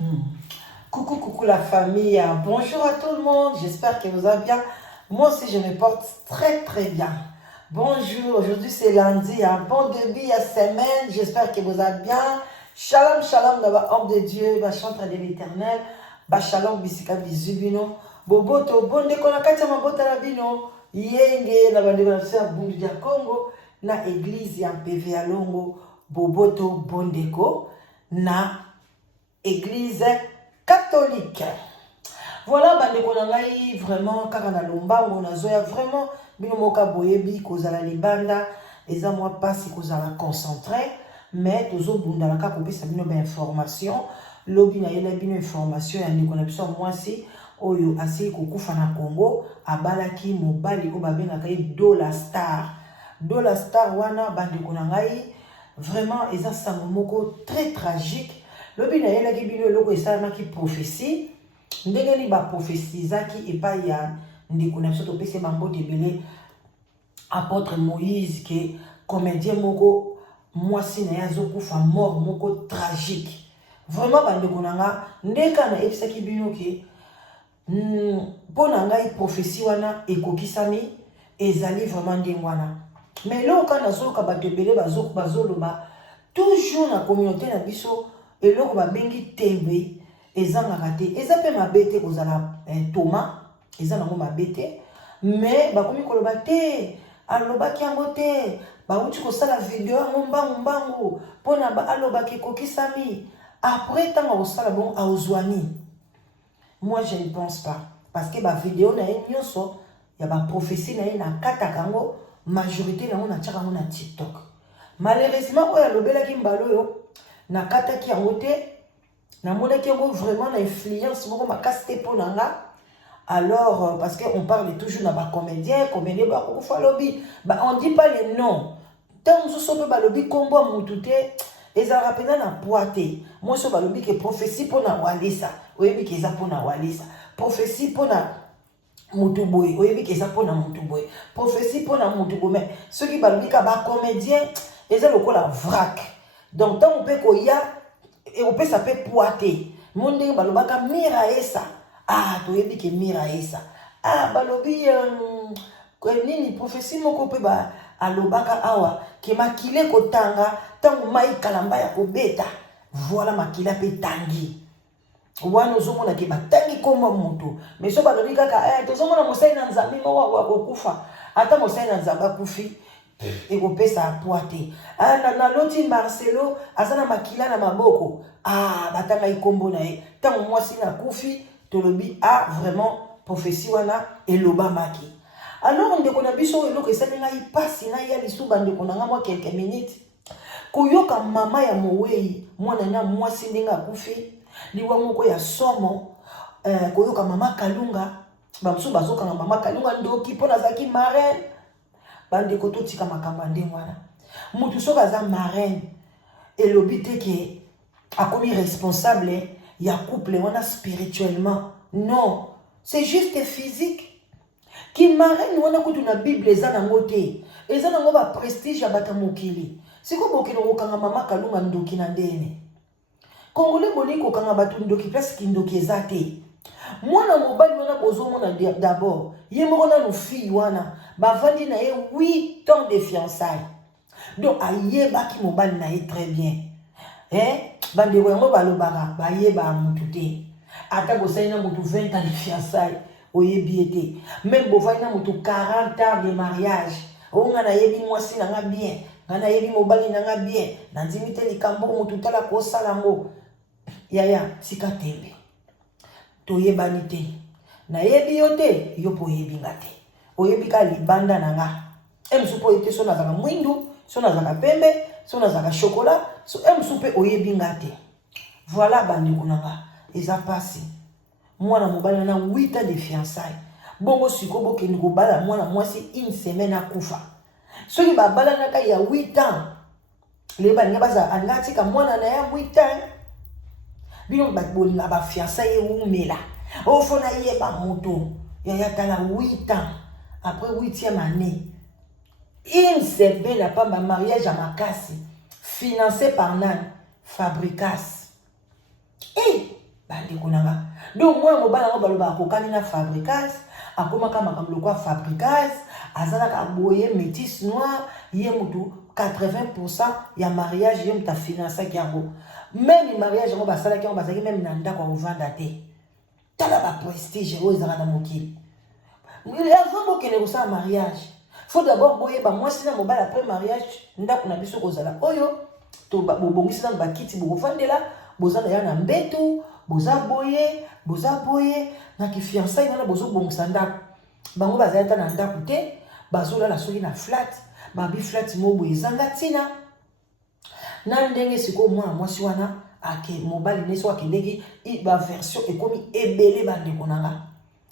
Hmm. Coucou, coucou la famille. Bonjour à tout le monde. J'espère que vous allez bien. Moi aussi, je me porte très, très bien. Bonjour. Aujourd'hui, c'est lundi. Un bon début à semaine. J'espère que vous allez bien. Shalom, shalom, dans homme de Dieu. Chantre de l'éternel. Shalom, bisika, bisubino. Boboto, bonde, konakati, mabota la bino. Yenge, na bande, na bungi ya Congo. Na église, ya PV à Longo. Boboto, bondeko. Na église catholique. Voilà, bandeko na ngai vraiment kaka na lombango na zoya vraiment bino moka boyebi kozala libanda eza mwa pasi kozala concentré mais tozo bunda la kaka kopesa bino ba information lobi na yela bino information ya ndeko na biso mwasi oyo asili kokufa na Congo abalaki mobali o babengaka Dollar Star. Dollar Star wana bandeko na ngai vraiment eza sango moko très tragique. Lobi na yela bino eloko esalamaki prophétie ndenge ni ba prophétisaki epai ya ndeko na biso topesi bango debele apôtre Moïse ke comédien moko mwasi na ye azokufa mort moko tragique. Vraiment bandeko na nga ndeka na ebisaki bino ke mpo na ngai prophétie wana ekokisami ezali vraiment ndenge wana. Mais loka nazoyoka bato ebele bazoloba toujours na communauté na biso eloko babengi tembe ezangaka te eza pe mabe te kozala Thomas eza nango mabe te mais bakomi koloba te alobaki yango te bauti kosala video yango mbangu mpona alobaki ekokisami après ntango akosala bongo aozwani. Moi je ne pense pas parce que bavideo na ye nyonso ya baprophétie na ye nakataka yango majorité nango natiaka yango na TikTok. Malheureusement oyo alobelaki mbala oyo nakataki yango te namonaki yango vraiment na influence moko makasi te mpo na nga. Alors parce qu'on parle toujours na bacomédien comédien bakokufa lobi on dit pas les noms ntango mosusu mpe balobi kombo ya mutu te ezalaka mpenza na poa te. Moso balobi ke prophétie mpo na walisa oyebi ke eza mpo na walisa, prophétie mpo na mutu boye oyebi ke eza mpo na mutu boye, prophétie mpo na mutu boye. Mais soki balobi ka bacomédien eza lokola vrac donc ntango mpe koya ekopesa mpe poa te. Mo ndenge balobaka mira esa toyebi ke mira esa balobi nini prophétie moko mpe alobaka awa ke makile kotanga ntango mai kalamba ya kobeta voilà makila mpe tangi wana ozomona ke batangi komba moto. Mais so balobi kaka tozomona mosali na nzambe moko akokufa ata mosali na nzambe akufi ekopesa poa te. Naloti Marcelo aza na makila na maboko batanga ikombo na ye ntango mwasi na kufi tolobi vraiment prophétie wana elobamaki. Alors ndeko na biso eloko esali ngai pasi na ya lisu bandeko na nga mwa quelques minutes koyoka mama ya mowei mwana na mwasi ndenge akufi liwa moko ya somo koyoka mama Kalunga bamosusu bazokanga mama Kalunga ndoki mpo nazalaki marraine. Bandeko totika makambo ndenge wana mutu soki aza marraine elobi te ke akomi responsable ya couple wana spirituellement. Non, c'est juste physique. Ki marraine wana kutu na Bible eza nango te, eza nango ba prestige ya bata mokili. Siko bokino kokanga mama Kalunga ndoki na ndene Congolais boni kokanga bato ndoki place ki ndoki eza te. Mwana mobali wana bozomona d'abord ye moko nanu fille wana bavandi na ye 8 ans de fiançailles donc ayebaki mobali na ye très bien. Bandeko yango balobaka bayeba mutu te ata bosali na mutu 20 ans de fiançailles oyebi ete même bovandi na mutu 40 ans de mariage nga nayebi mwasi nanga bien nga nayebi mobali nanga bien nandimi te likambo mutu tala kosala ngo yaya tika tembe toyebani te nayebi yo te yo po oyebi nga te oyebi ka libanda na nga emsu po ete so nazaka mwindu so nazaka pembe so nazaka chocolat so emsu mpe oyebi nga te. Voilà bandeko na nga eza pasi mwana mobali na 8 ans de fiançailles bongo siko bokende kobala mwana mwasi une semaine akufa soki babalanaka ya 8 ans le baninga baza angatika mwana na ya 8 ans bino bolinga bafiançailles umela ofona yeba moto yaya tala 8 ans après 8e année une semaine à pas ma mariage à Makassi financé par Nan Fabricas. Et bande konanga. Donc moi mobala ngo baloba kokani na fabricage, akoma kama kamlo kwa fabricage, azala ka boye métis noir, yé mutu 80% ya mariage yé muta finance kiango. Même le mariage ngo basala kiango basaki même nanda kwa ovanda te. Tala ba prestige o ezala na mokili. Avant bokene kosa mariage, faut d'abord boye ba moi sina mobala après mariage ndako na biso kozala oyo to bobongisa ba kiti bokofandela bozana ya na mbeto boza boye na ki fiançailles na bozo bongisa ndako bango bazala ta na ndako te bazola la soki na flat ba bi flat mobo ezanga tina na ndenge siko mwasi wana ake mobali neso akendeki ba version ekomi ebele bande konanga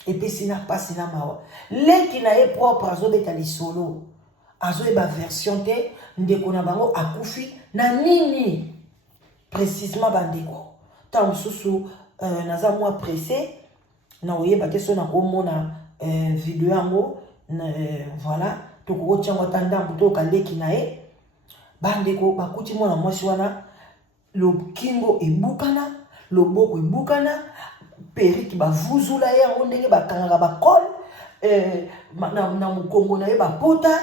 epesi na pasi na mawa leki na ye propre azobeta lisolo azoyeba version te ndeko na bango akufi na nini précisément bandeko tant mosusu naza mwa pressé na oyeba te so na komona video yango voilà tokokotiango ta ndambu toyoka leki na ye bandeko bakuti mwana mwasi wana lokingo ebukana loboko ebukana periki bavuzula ye yango ndenge bakangaka bakole na mokongo na ye bapota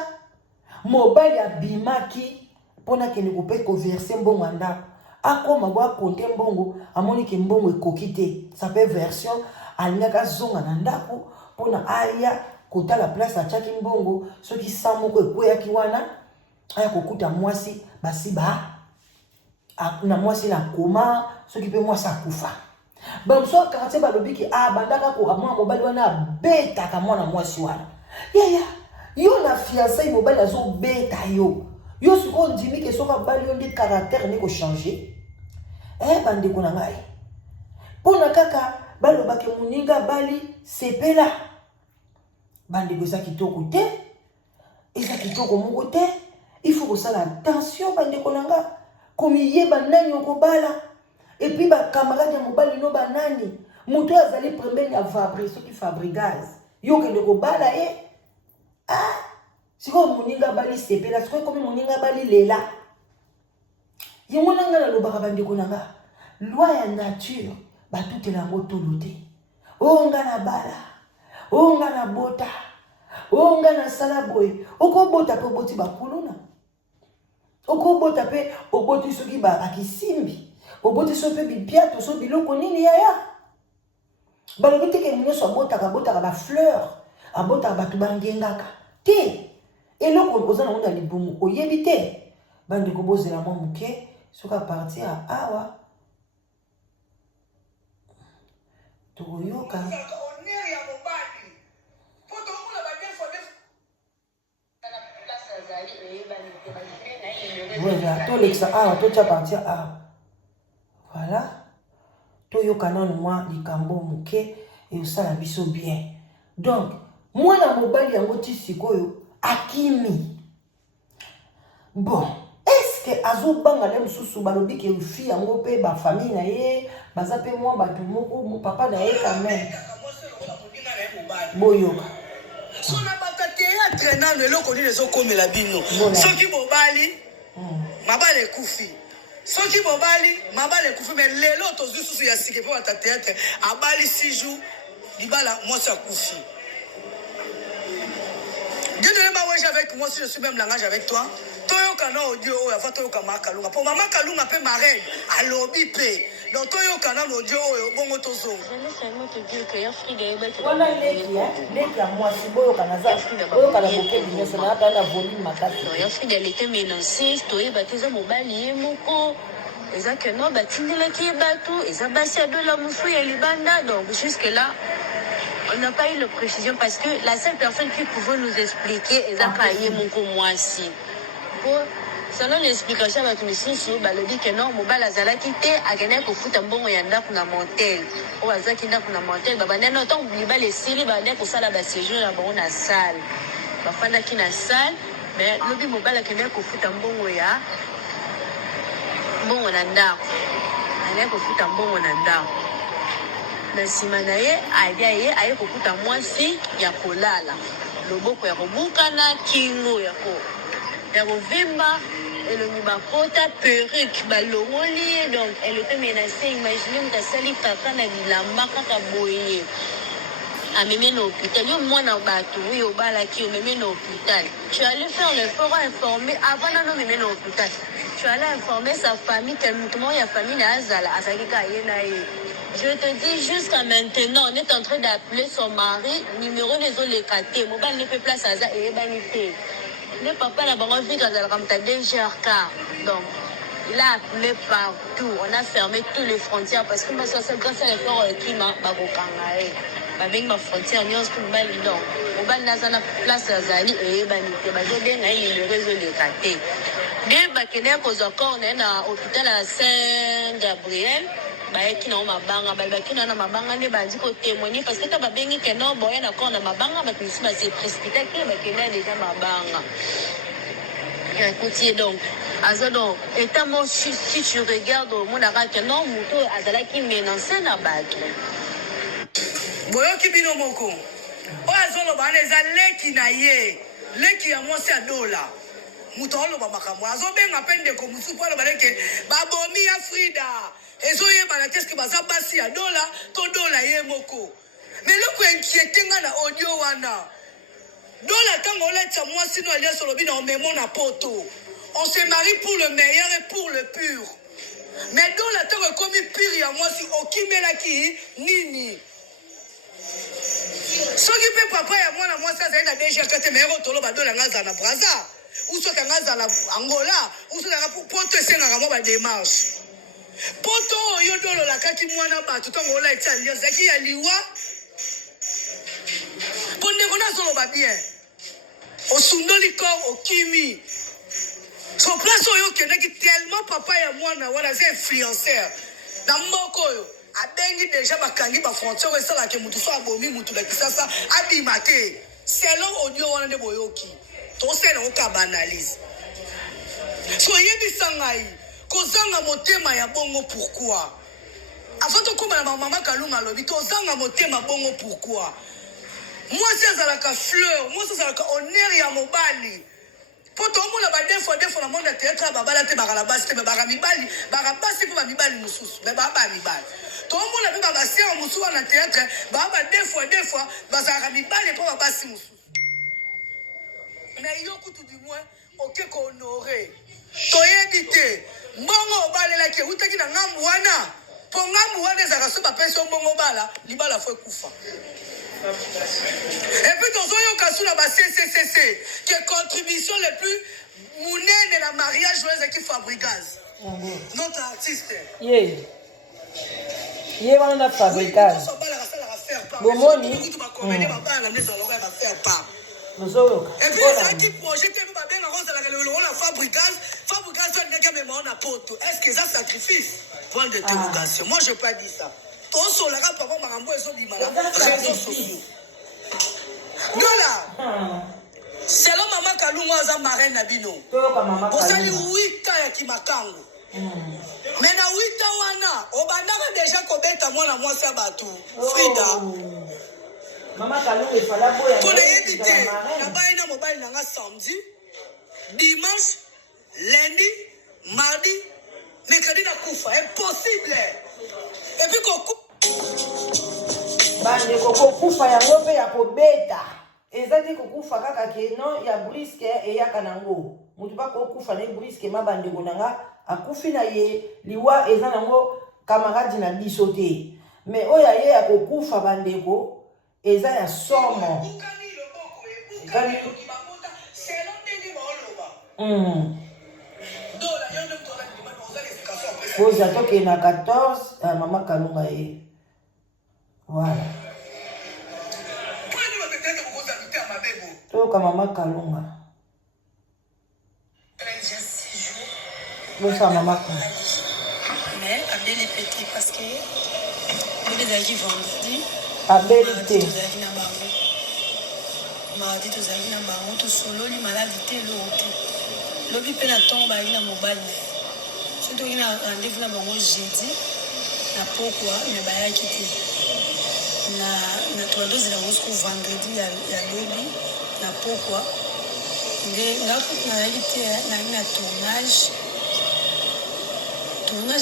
mobali abimaki mpona kende kope koverse mbongo ya ndako akoma bo akonte mbongo amoni ke mbongo ekoki te sape version alingaka azonga na ndako mpona aya kotala place atiaki mbongo soki sa moko ekweyaki wana aya kokuta mwasi basi na mwasi na koma soki mpe mwasi akufa bamso akarate balobiki bandaka ko mwana mobali wana abetaka mwana mwasi wana yaya yo na fiancé mobali azobeta yo siko ndimi ke soka bali yo ndi caractère ne ko changer bandeko na ngai pona kaka balobake muninga bali sepela bandeko eza kitoko te eza kitoko moko te il faut kosala attention bandeko na nga komiyeba nani okobala et puis ba camarade ya mobali no banani moto azali pembeni ya fabrice soki fabrigaz yo kende kobala ye sikoyo moninga bali sepela sikoyo komi moninga bali lela yango nanga nalobaka bandeko na nga loi ya nature batutela yango tolo te oyo nga na bala oyo nga na bota oyo nga na sala boye okobota mpe oboti bakuluna okobota mpe oboti soki bakisimbi oboti so mpe bipiato so biloko nini yaya balobi teke nyonso abotaka bafleur abotaka bato bangengaka te eloko oza nango na libumu oyebi te bandeko bozela mwa moke soki apartir ya awa tokoyoka voilà tolekisa awa totia partir awa voilà toyoka nanu mwa likambo moke eosala biso bien donc mwana mobali yango ti sikoyo akimi bon est-ce que azobanga le mosusu balobi ke fi yango mpe bafamille na ye baza mpe mwa bato moko papa na ye quand même boyoka sona bakateatre nano eloko nini ezokomela bino soki bobali mabala ekufi soki bobali mabala ekufi mais lelo tozwi susu ya sike mpo bata théâtre abali 6 jours libala mwasi akufi désolé baweje avec moi si je suis même langage avec toi toyoka na audio oyo afa toyoka makalunga mpo mama kalunga mpe marraine alobi mpe donc toyoka na audio oyo bongo tozonga wana leki ya mwasi boyoka boyoka na bokebi nyonso na ata na volume makasi ya fride elle était menacée toyeba te eza mobali ye moko eza ke no batindelaki ye bato eza basi adola mosu ya libanda donc jusque là on n'a pas eu de précision parce que la seule personne qui pouvait nous expliquer eza ye moko mwasi pour selon l'explication ya bato misusu balobi ke non mobali azalaki te akendaki kofuta mbongo ya ndako na montel oyo azalaki ndako na montel babandaki na ntango libala esili babandaki kosala baséjour na bango na salle bafandaki na salle mais lobi mobali akendaki kofuta mbongo na ndako akendaki kofuta mbongo na ndako na nsima na ye aye kokuta mwasi ya kolala loboko ya kobukana kingo ya kovimba Et le Nibakota, perruque, balongoli, donc elle était menacée. Imaginez, on a sali papa na bilamba kaka boye. A mémé à l'hôpital. Yo moi na bateau, oui au balaki, au mémé à l'hôpital. Je suis allée faire le fort informer avant de mémé à l'hôpital. Je suis allée informer sa famille que tout le monde a famille na azala, azalika yenaye. Je te dis, jusqu'à maintenant, on est en train d'appeler son mari, numéro les autres les catés. Mon bal ne fait place à ça et banité. Le papa n'a pas envie quand elle rentre à 2h15. Donc, il a appelé partout. On a fermé toutes les frontières parce que c'est grâce à l'effort qui m'a bakokanga. Avec ma frontière, nous sommes mal donc. Mon bal n'a pas place à Zali et banité. Bazo bien na numéro les autres les catés. Dès bakene kozako on est à l'hôpital à Saint-Gabriel. Qui na mabanga balaki na mabanga ne bandi ko témoigner parce que ta babengi que non boya na ko na mabanga ba plus ba se précipiter que ba kena déjà mabanga écoutez donc azado état mon si tu regardes mon ara que non muto azalaki menacé na baki boyo kibino moko o azolo bana eza leki na ye leki ya mwasi ya dola muto oloba makambo azobenga pende ko musu polo baleke babomi ya Frida ezoyeba qu'est-ce que baza basi ya dola to dola ye moko mais loko inquiété nga na audio wana dola tango oletsa mwasi no alias olobi na omemo na poto on se marie pour le meilleur et pour le pur mais dola tango ekomi pire ya mwasi okimelaki nini soki mpe papa ya mwana mwasi azali na DG kate meyero toloba dola nga azala na Braza ou soki anga azala na Angola ou soki anga poto esengaka mwa badémarche poto oyo dololakaki mwana bato ntango ola eti alliance ezalaki ya liwa mpo ndeko nazoloba bien osundoli kor okimi so place oyo okendaki tellement papa ya mwana wana aza influenceur na mboka oyo abengi deja bakangi bafrontiere esalaka mutu so abomi mutu na kisasa abima te selon audio wana nde boyoki tosala oka banalise so oyebisa ngai kozanga motema ya bongo pourquoi avant tokoma na mama Kalunga alobi tozanga motema bongo pourquoi mwasi azalaka fleur mwasi azalaka honneur ya mobali po tomona badefo na monde ya théâtre babala te bakala basi te baka mibali baka basi mpe bamibali mosusu me baba mibali tomona mpe babasiere mosusu wana théâtre baba defo bazalaka mibali mpo babasi mosusu mais yo kutu du moins oke kohonore toyebi te mbongo obalelaki eutaki na ngambu wana mpo ngambu wana ezalaka so bapesi yo mbongo obala libala fo ekufa epuis tozoyoka su na baccc ke contribution le plus monene na mariage oyo ezalaki Fabrigaz notre artiste ye wana na Fabrigaz bomoni babala nezalaka ya bafaire part nozoyoka epuis ezalaki projet te mpe babengaka ozalaka lelo na Fabrigaz alingaki amema na poto est-ce que eza sacrifice point d'interrogation moi je pas dit ça tosolaka papa makambo ezobima na réseaux sociaux dola selon mama Kalunga aza marraine na bino bosali 8 ans ya kimakango mais na 8 ans wana obandaka deja kobeta mwana mwasi ya bato Frida mama Kalunga efala boya to nayebi te nabai na mobali nanga samedi dimanche lundi mardi mercredi nakufa impossible et puis bandeko kokufa yango mpe ya kobeta eza te kokufa kaka keno ya briske eyaka nango motu bakokufa na briske ma bandeko nanga akufi na ye liwa eza nango kamaradi na biso te mais oyo ye ya kokufa bandeko eza ya somo poza toke na 14 mama Kalunga ye voilà toka mama Kalunga bosa mama Kalunga mais abeli petit parce que bébé ezalaki vendredi abeli te mardi tozalaki na bango tosololi maladi te eloko te lobi mpe na ntongo bazalaki na mobali soki toki na rendez-vous na bango jeudi na pokwa me bayaki te na tolozela ngo siko vendredi ya lobi na pokwa nazalaki te nali na tournage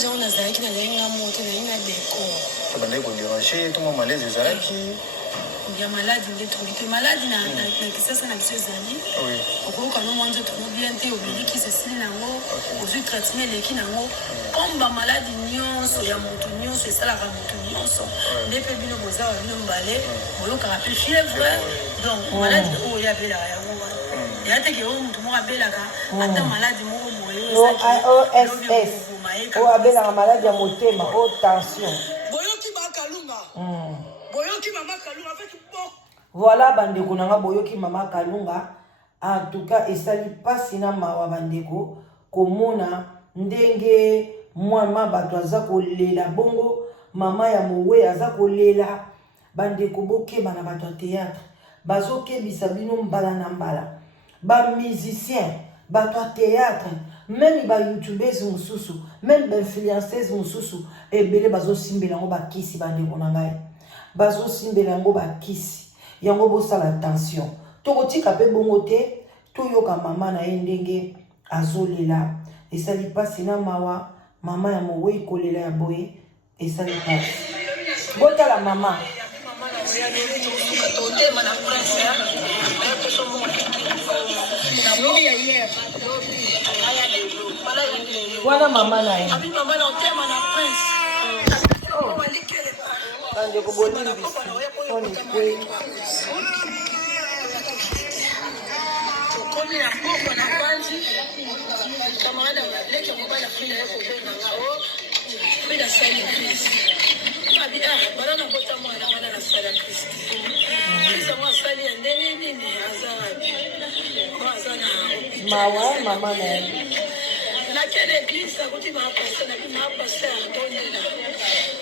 yango nazalaki nga moto nali na décor bandaki kodérange toma malaise ezalaki ya maladi nde tokoki te maladi na kisasa na biso ezali okoyoka no mwa nzoto no bien te obeliki sesili nango ozwi traitement eleki nango comme bamaladi nyonso ya moto nyonso esalaka moto nyonso nde mpe bino bozala bino mbale boyokaka mpe fièvre donc maladi oyo abelaka yango wana eya teke oyo moto moko abelaka ata maladi moko boye OSS oyo abelaka maladi ya motema o tension boyoki bakalunga boyoki mama kalunga feki pok voilà bandeko nanga boyoki mama kalunga en tout cas esali pasi na mawa bandeko komona ndenge mwana bato aza kolela bongo mama ya mowe aza kolela bandeko bokeba na bato ya théâtre bazokebisa bino mbala na mbala bamusicien bato ya théâtre même bayoutubese mosusu même bainfluenceuse mosusu ebele bazosimbela yango bakisi bandeko na ngai bazosimbela yango bakisi yango bosala attention tokotika mpe bongo te toyoka mama na ye ndenge azolela esali pasi na mawa mama ya mowe kolela ya boye esali pasi botala mama wana mama na ye bandeko bolimbisi oni kwe tokomi na poko na kwanzi kamarada leki mobala fila ya kobenanga o fila sali Christ abi balana bota mwana mwana na sala Christ Christ mwa sali ya ndenge nini aza na mawa mama na ye na kele église akuti mapasa na mapasa tondela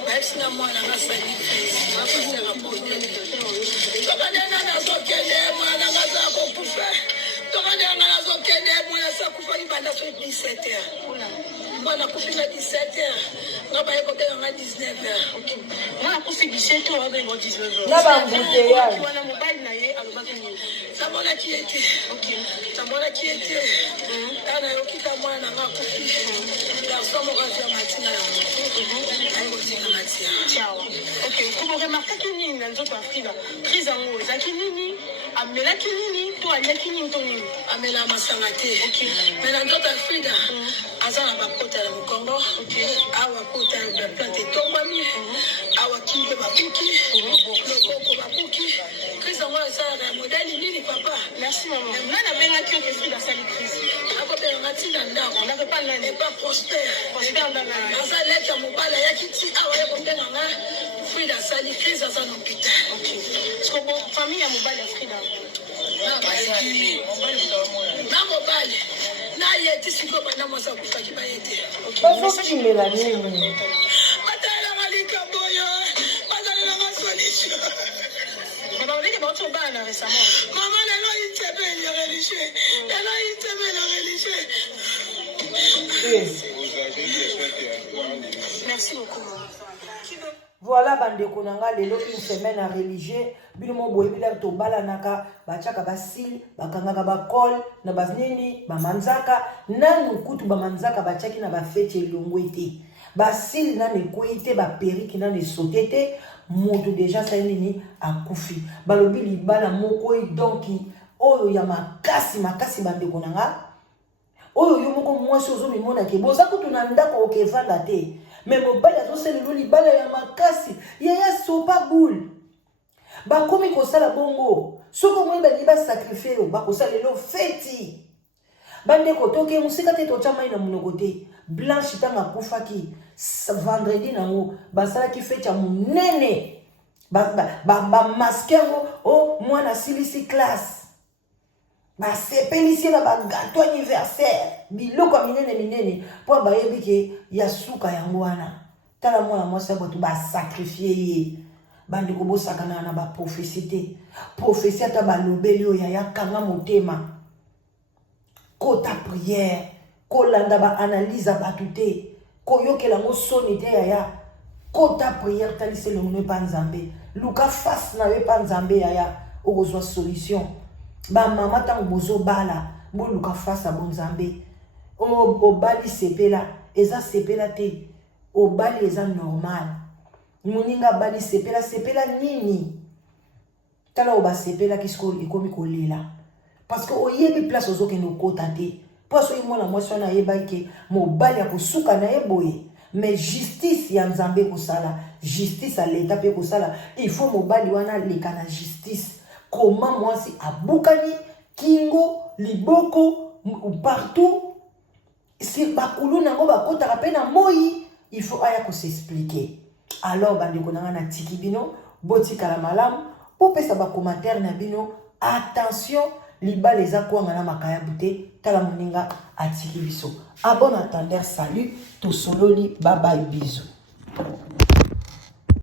baisina mwana ngasali Christ mapasa kapondela tokandena nazokende mwana ngaza kokufa tokandena nazokende mwana sakufa ibanda so 17h mwana kufika 17h ngaba yeko bela nga 19h mwana kufi 17h wabengo 19h na bambouteillage wana mobile na ye alobaki nini samona kiete samona kiete ana yokita mwana nga kufi garçon mo kazi ya matina ya ayo tina matia ciao okay kubo remarquer que nini na nzoto Afrika crise ngo ezaki nini amelaki nini to aleki nini to nini amela masanga te okay mais na nzoto Afrika aza na bakota na Congo awa kota ya plante tombami awa kinge babuki loboko babuki crise ngo ezala modèle nini papa merci maman nana benga kio que Frida sali crise akobenga ngatina ndako on n'avait pas l'année pas prospère ndana aza leka mobala ya kiti awa ya kobenga nga Frida sali crise aza na hôpital parce que bon famille ya mobali ya Frida na mobali na yeti siko bana mwasa kufaki bayete bazokimela nini batalelanga likambo yo bazalelanga solution baba oleke baotobana récemment mama lelo itebe ya religieux lelo itebe la religieux merci beaucoup voilà bandeko na nga lelo une semaine à religieux bino mo boye bila tobalanaka batiaka basili bakangaka bakole na banini bamanzaka nanu kutu bamanzaka batiaki na bafete elongwe te basili nanu ekoyi te baperiki nanu esote te moto deja sali nini akufi balobi libala moko donki oyo ya makasi bandeko na nga oyo yo moko mwasi ozomimonake boza kutu na ndako okevanda te mais mobali azosalelo libala ya makasi yaya sopa boule bakomi kosala bongo soki omoi balingi basakrifie yo bakosalelo feti bandeko toke mosika te totya mai na monoko te blanche ntango akufaki vendredi nango basalaki feti ya monene bamaske yango o mwana asilisi classe basepelisi na bagato anniversaire biloko ya minene mpo bayebi ke ya suka yango wana tala mwana mwasi ya bato basakrifie ye bandeko bosakana na baprofesi te profesi ata balobeli oyo yaya kanga motema kota prière kolanda baanalyse ya bato te koyokela yango soni te yaya kota prière talisa elongo no epa nzambe luka face na yo epa nzambe yaya okozwa solution bamama ntango bozobala boluka face à bonzambe obali sepela eza sepela te obali eza normal moninga bali sepela nini tala oba sepela kisko ikomi kolela parce que oyebi place ozokende okota te parce que mwana mwasi wana ayeba ke mobali akosuka na ye boye mais justice ya nzambe kosala justice à l'état pe kosala il faut mobali wana leka na justice comment mwasi abukani kingo liboko partout si bakulu nango bakotaka pe na moi il faut aya ko s'expliquer alors bandeko nanga na tiki bino botikala malamu popesa ba commentaire na bino attention libala eza kwanga na makaya bute tala moninga atiki biso. À bon entendeur, salut, tout sololi, bye bye, bisous.